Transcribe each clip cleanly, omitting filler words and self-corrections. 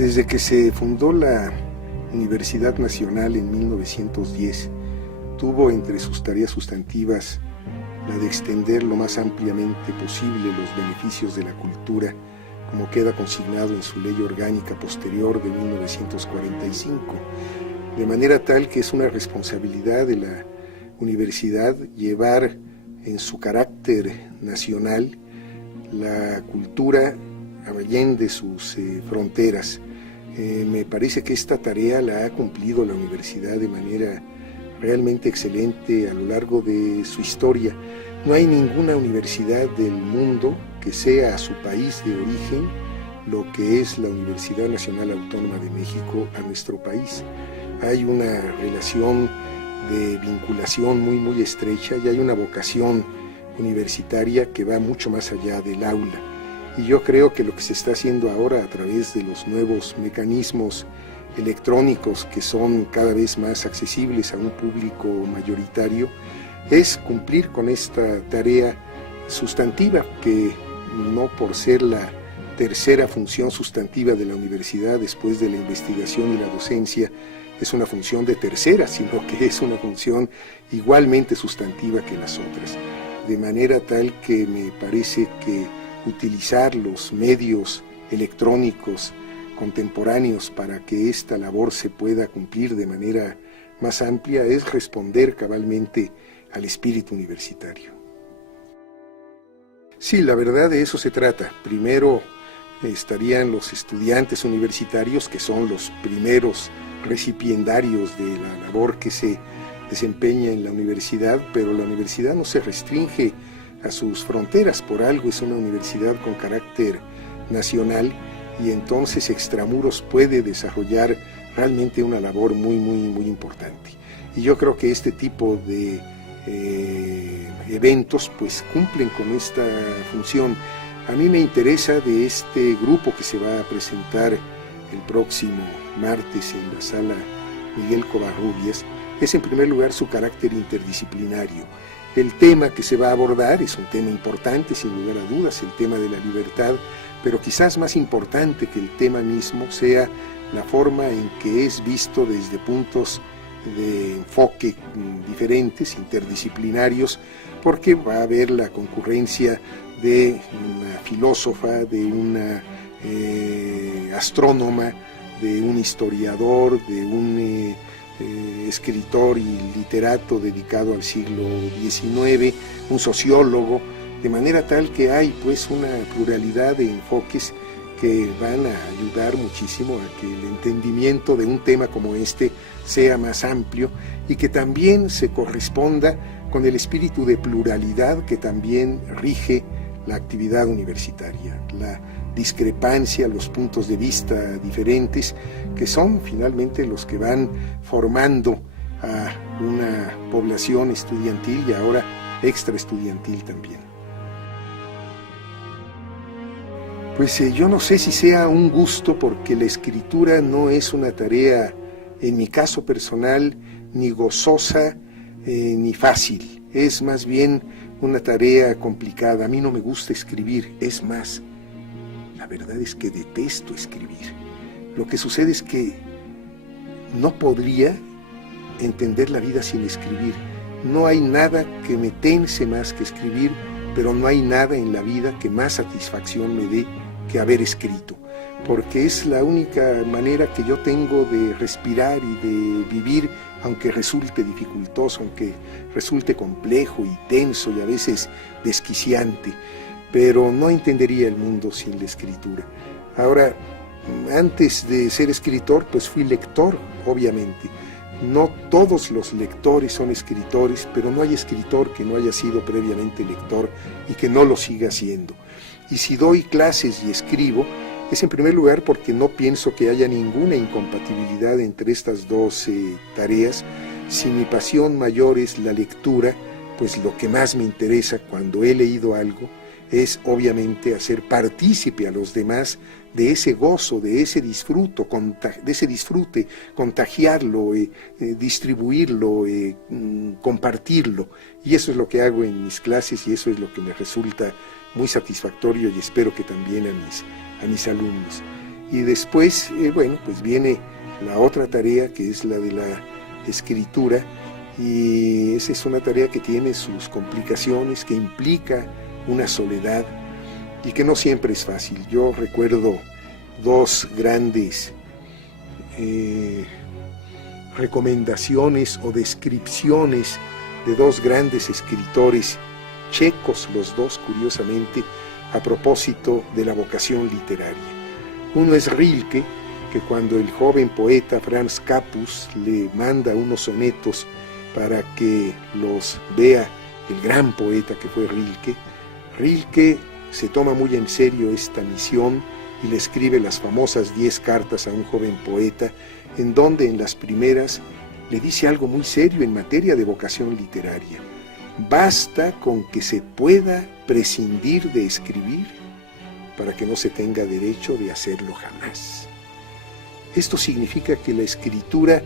Desde que se fundó la Universidad Nacional en 1910, tuvo entre sus tareas sustantivas la de extender lo más ampliamente posible los beneficios de la cultura, como queda consignado en su ley orgánica posterior de 1945, de manera tal que es una responsabilidad de la universidad llevar en su carácter nacional la cultura allende sus fronteras. Me parece que esta tarea la ha cumplido la universidad de manera realmente excelente a lo largo de su historia. No hay ninguna universidad del mundo que sea a su país de origen lo que es la Universidad Nacional Autónoma de México a nuestro país. Hay una relación de vinculación muy estrecha y hay una vocación universitaria que va mucho más allá del aula. Y yo creo que lo que se está haciendo ahora a través de los nuevos mecanismos electrónicos que son cada vez más accesibles a un público mayoritario es cumplir con esta tarea sustantiva que no por ser la tercera función sustantiva de la universidad después de la investigación y la docencia es una función de tercera, sino que es una función igualmente sustantiva que las otras. De manera tal que me parece que utilizar los medios electrónicos contemporáneos para que esta labor se pueda cumplir de manera más amplia es responder cabalmente al espíritu universitario. Sí, la verdad de eso se trata. Primero estarían los estudiantes universitarios, que son los primeros recipiendarios de la labor que se desempeña en la universidad, pero la universidad no se restringe a sus fronteras, por algo es una universidad con carácter nacional y entonces extramuros puede desarrollar realmente una labor muy importante. Y yo creo que este tipo de eventos pues cumplen con esta función. A mí me interesa de este grupo que se va a presentar el próximo martes en la sala Miguel Covarrubias, es en primer lugar su carácter interdisciplinario. El tema que se va a abordar es un tema importante, sin lugar a dudas, el tema de la libertad, pero quizás más importante que el tema mismo sea la forma en que es visto desde puntos de enfoque diferentes, interdisciplinarios, porque va a haber la concurrencia de una filósofa, de una astrónoma, de un historiador, de un escritor y literato dedicado al siglo XIX, un sociólogo, de manera tal que hay pues una pluralidad de enfoques que van a ayudar muchísimo a que el entendimiento de un tema como este sea más amplio y que también se corresponda con el espíritu de pluralidad que también rige la actividad universitaria, la discrepancia, los puntos de vista diferentes, que son finalmente los que van formando a una población estudiantil y ahora extraestudiantil también. Pues yo no sé si sea un gusto, porque la escritura no es una tarea, en mi caso personal, ni gozosa ni fácil, es más bien una tarea complicada. A mí no me gusta escribir, es más, la verdad es que detesto escribir. Lo que sucede es que no podría entender la vida sin escribir. No hay nada que me tense más que escribir, pero no hay nada en la vida que más satisfacción me dé que haber escrito, porque es la única manera que yo tengo de respirar y de vivir, aunque resulte dificultoso, aunque resulte complejo y tenso y a veces desquiciante, pero no entendería el mundo sin la escritura. Ahora, antes de ser escritor, pues fui lector, obviamente. No todos los lectores son escritores, pero no hay escritor que no haya sido previamente lector y que no lo siga siendo. Y si doy clases y escribo, es en primer lugar porque no pienso que haya ninguna incompatibilidad entre estas dos tareas. Si mi pasión mayor es la lectura, pues lo que más me interesa cuando he leído algo es obviamente hacer partícipe a los demás de ese gozo, de ese disfrute, contagiarlo, distribuirlo, compartirlo. Y eso es lo que hago en mis clases y eso es lo que me resulta muy satisfactorio y espero que también a mis alumnos. Y después, bueno, pues viene la otra tarea, que es la de la escritura, y esa es una tarea que tiene sus complicaciones, que implica una soledad y que no siempre es fácil. Yo recuerdo dos grandes recomendaciones o descripciones de dos grandes escritores checos, los dos curiosamente, a propósito de la vocación literaria. Uno es Rilke, que cuando el joven poeta Franz Capus le manda unos sonetos para que los vea el gran poeta que fue Rilke, Rilke se toma muy en serio esta misión y le escribe las famosas 10 cartas a un joven poeta, en donde en las primeras le dice algo muy serio en materia de vocación literaria. Basta con que se pueda prescindir de escribir para que no se tenga derecho de hacerlo jamás. Esto significa que la escritura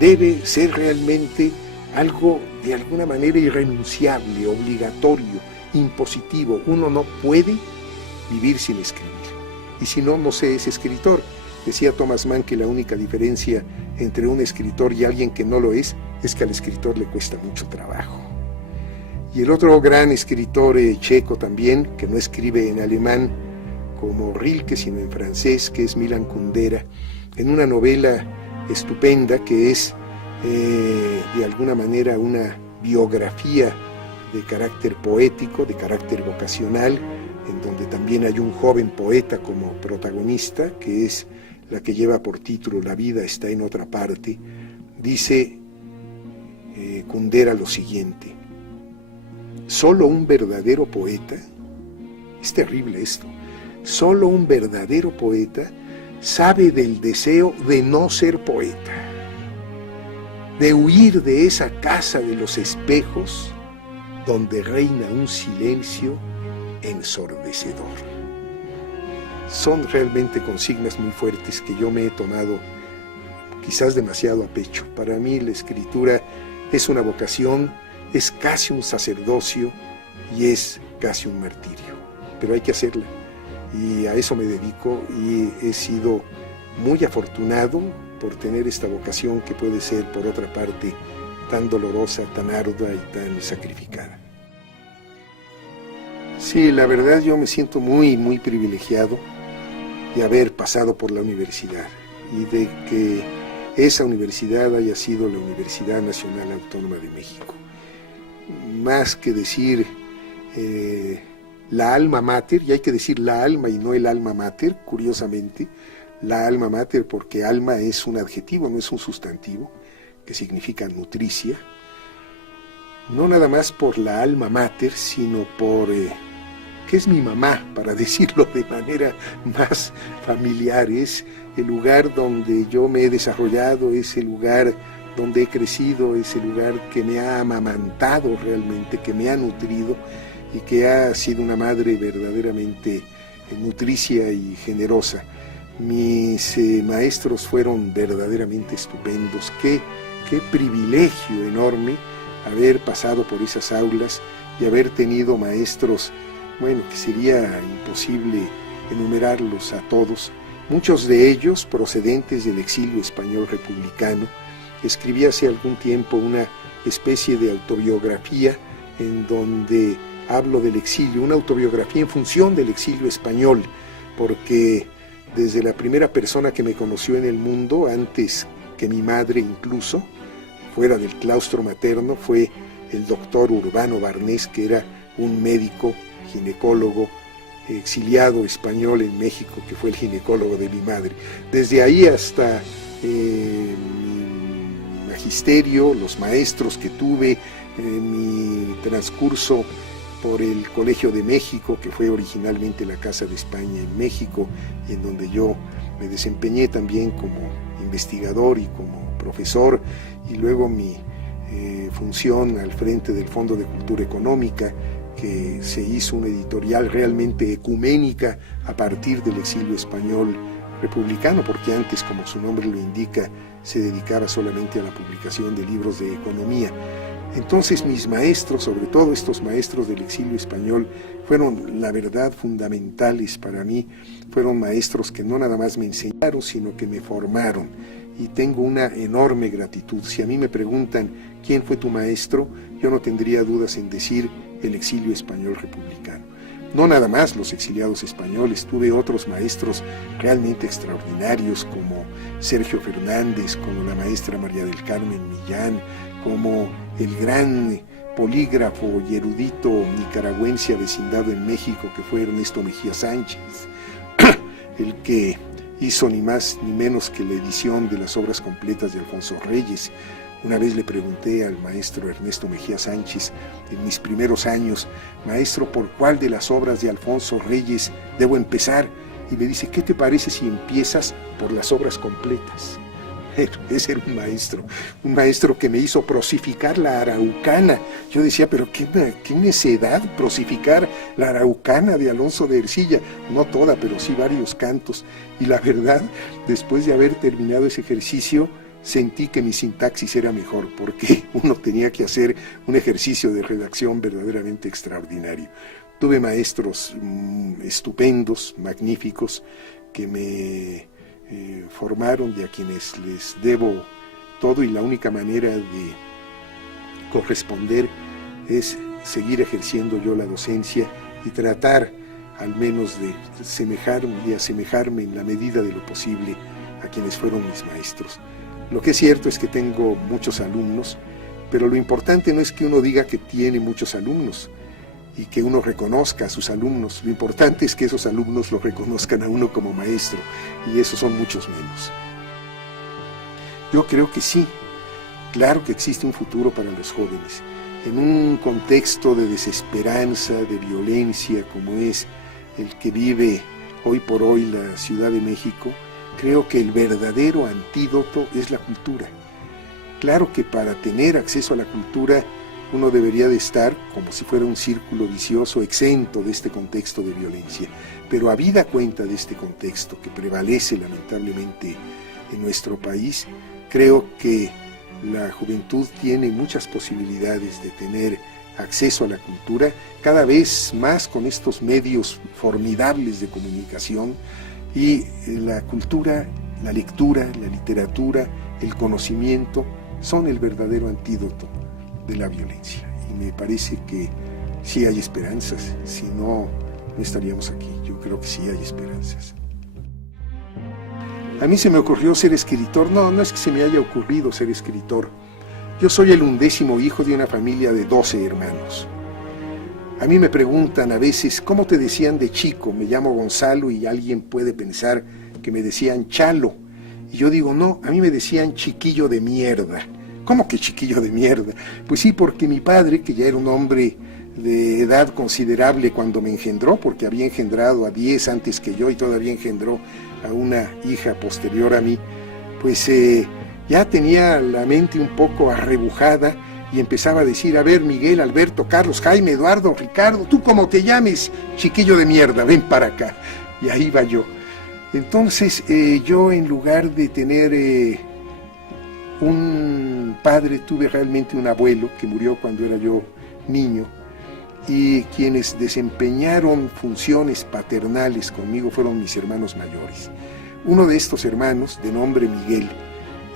debe ser realmente algo de alguna manera irrenunciable, obligatorio, impositivo. Uno no puede vivir sin escribir. Y si no, no se es escritor. Decía Thomas Mann que la única diferencia entre un escritor y alguien que no lo es que al escritor le cuesta mucho trabajo. Y el otro gran escritor checo también, que no escribe en alemán como Rilke, sino en francés, que es Milan Kundera, en una novela estupenda que es de alguna manera una biografía de carácter poético, de carácter vocacional, en donde también hay un joven poeta como protagonista, que es la que lleva por título La vida está en otra parte. Dice Kundera lo siguiente: solo un verdadero poeta, es terrible esto, solo un verdadero poeta sabe del deseo de no ser poeta, de huir de esa casa de los espejos donde reina un silencio ensordecedor. Son realmente consignas muy fuertes que yo me he tomado quizás demasiado a pecho. Para mí la escritura es una vocación, es casi un sacerdocio y es casi un martirio, pero hay que hacerla. Y a eso me dedico y he sido muy afortunado por tener esta vocación que puede ser, por otra parte, tan dolorosa, tan ardua y tan sacrificada. Sí, la verdad yo me siento muy, muy privilegiado de haber pasado por la universidad y de que esa universidad haya sido la Universidad Nacional Autónoma de México. Más que decir la alma mater, y hay que decir la alma y no el alma mater, curiosamente, la alma mater porque alma es un adjetivo, no es un sustantivo, que significa nutricia, no nada más por la alma mater, sino por que es mi mamá, para decirlo de manera más familiar. Es el lugar donde yo me he desarrollado, es el lugar donde he crecido, es el lugar que me ha amamantado realmente, que me ha nutrido y que ha sido una madre verdaderamente nutricia y generosa. Mis maestros fueron verdaderamente estupendos. Qué privilegio enorme haber pasado por esas aulas y haber tenido maestros, bueno, que sería imposible enumerarlos a todos, muchos de ellos procedentes del exilio español republicano. Escribí hace algún tiempo una especie de autobiografía en donde hablo del exilio, una autobiografía en función del exilio español, porque desde la primera persona que me conoció en el mundo, antes que mi madre incluso, fuera del claustro materno, fue el doctor Urbano Barnés, que era un médico ginecólogo exiliado español en México, que fue el ginecólogo de mi madre. Desde ahí hasta mi magisterio, los maestros que tuve, mi transcurso por el Colegio de México, que fue originalmente la Casa de España en México, y en donde yo me desempeñé también como investigador y como profesor, y luego mi función al frente del Fondo de Cultura Económica, que se hizo una editorial realmente ecuménica a partir del exilio español republicano, porque antes, como su nombre lo indica, se dedicaba solamente a la publicación de libros de economía. Entonces mis maestros, sobre todo estos maestros del exilio español, fueron la verdad fundamentales para mí. Fueron maestros que no nada más me enseñaron, sino que me formaron. Y tengo una enorme gratitud. Si a mí me preguntan quién fue tu maestro, yo no tendría dudas en decir el exilio español republicano. No nada más los exiliados españoles, tuve otros maestros realmente extraordinarios como Sergio Fernández, como la maestra María del Carmen Millán, como el gran polígrafo y erudito nicaragüense avecindado en México que fue Ernesto Mejía Sánchez, el que hizo ni más ni menos que la edición de las obras completas de Alfonso Reyes. Una vez le pregunté al maestro Ernesto Mejía Sánchez, en mis primeros años, maestro, ¿por cuál de las obras de Alfonso Reyes debo empezar? Y me dice, ¿qué te parece si empiezas por las obras completas? Ese era un maestro que me hizo prosificar la Araucana. Yo decía, pero qué necedad prosificar la Araucana de Alonso de Ercilla. No toda, pero sí varios cantos. Y la verdad, después de haber terminado ese ejercicio, sentí que mi sintaxis era mejor, porque uno tenía que hacer un ejercicio de redacción verdaderamente extraordinario. Tuve maestros estupendos, magníficos, que me formaron, y a quienes les debo todo, y la única manera de corresponder es seguir ejerciendo yo la docencia y tratar al menos de asemejarme en la medida de lo posible a quienes fueron mis maestros. Lo que es cierto es que tengo muchos alumnos, pero lo importante no es que uno diga que tiene muchos alumnos y que uno reconozca a sus alumnos. Lo importante es que esos alumnos lo reconozcan a uno como maestro, y esos son muchos menos. Yo creo que sí, claro que existe un futuro para los jóvenes. En un contexto de desesperanza, de violencia, como es el que vive hoy por hoy la Ciudad de México, creo que el verdadero antídoto es la cultura. Claro que para tener acceso a la cultura uno debería de estar, como si fuera un círculo vicioso, exento de este contexto de violencia. Pero habida cuenta de este contexto que prevalece lamentablemente en nuestro país, creo que la juventud tiene muchas posibilidades de tener acceso a la cultura, cada vez más con estos medios formidables de comunicación. Y la cultura, la lectura, la literatura, el conocimiento son el verdadero antídoto de la violencia. Y me parece que sí hay esperanzas, si no, no estaríamos aquí. Yo creo que sí hay esperanzas. A mí se me ocurrió ser escritor. No es que se me haya ocurrido ser escritor. Yo soy el 11º hijo de una familia de 12 hermanos. A mí me preguntan a veces, ¿cómo te decían de chico? Me llamo Gonzalo y alguien puede pensar que me decían Chalo. Y yo digo, no, a mí me decían chiquillo de mierda. ¿Cómo que chiquillo de mierda? Pues sí, porque mi padre, que ya era un hombre de edad considerable cuando me engendró, porque había engendrado a 10 antes que yo y todavía engendró a una hija posterior a mí, pues ya tenía la mente un poco arrebujada y empezaba a decir, a ver, Miguel, Alberto, Carlos, Jaime, Eduardo, Ricardo, tú como te llames, chiquillo de mierda, ven para acá. Y ahí va yo. Entonces yo, en lugar de tener un padre, tuve realmente un abuelo que murió cuando era yo niño, y quienes desempeñaron funciones paternales conmigo fueron mis hermanos mayores. Uno de estos hermanos, de nombre Miguel,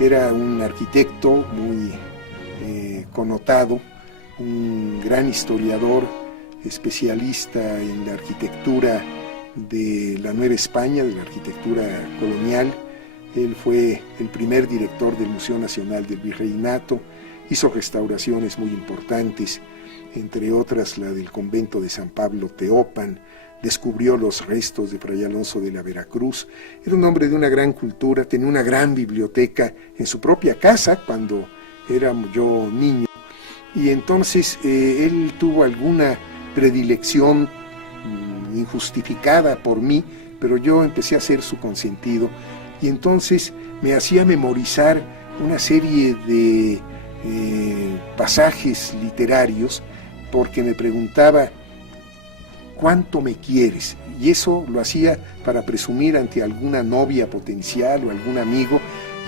era un arquitecto muy connotado, un gran historiador, especialista en la arquitectura de la Nueva España, de la arquitectura colonial. Él fue el primer director del Museo Nacional del Virreinato, hizo restauraciones muy importantes, entre otras la del convento de San Pablo Teopan, descubrió los restos de Fray Alonso de la Veracruz. Era un hombre de una gran cultura, tenía una gran biblioteca en su propia casa cuando era yo niño, y entonces él tuvo alguna predilección injustificada por mí, pero yo empecé a ser su consentido, y entonces me hacía memorizar una serie de pasajes literarios, porque me preguntaba, ¿cuánto me quieres? Y eso lo hacía para presumir ante alguna novia potencial o algún amigo,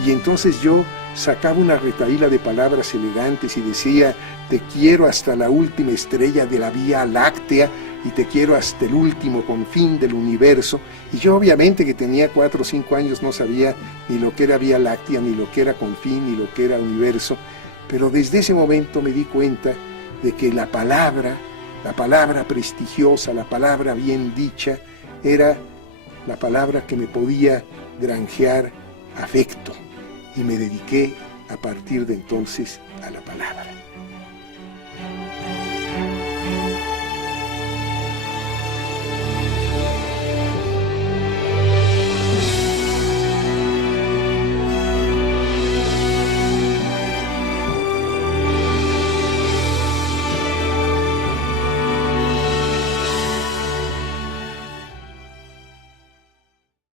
y entonces yo sacaba una retahíla de palabras elegantes y decía: te quiero hasta la última estrella de la Vía Láctea y te quiero hasta el último confín del universo. Y yo, obviamente, que tenía 4 o 5 años, no sabía ni lo que era Vía Láctea, ni lo que era confín, ni lo que era universo, pero desde ese momento me di cuenta de que la palabra prestigiosa, la palabra bien dicha, era la palabra que me podía granjear afecto, y me dediqué a partir de entonces a la palabra.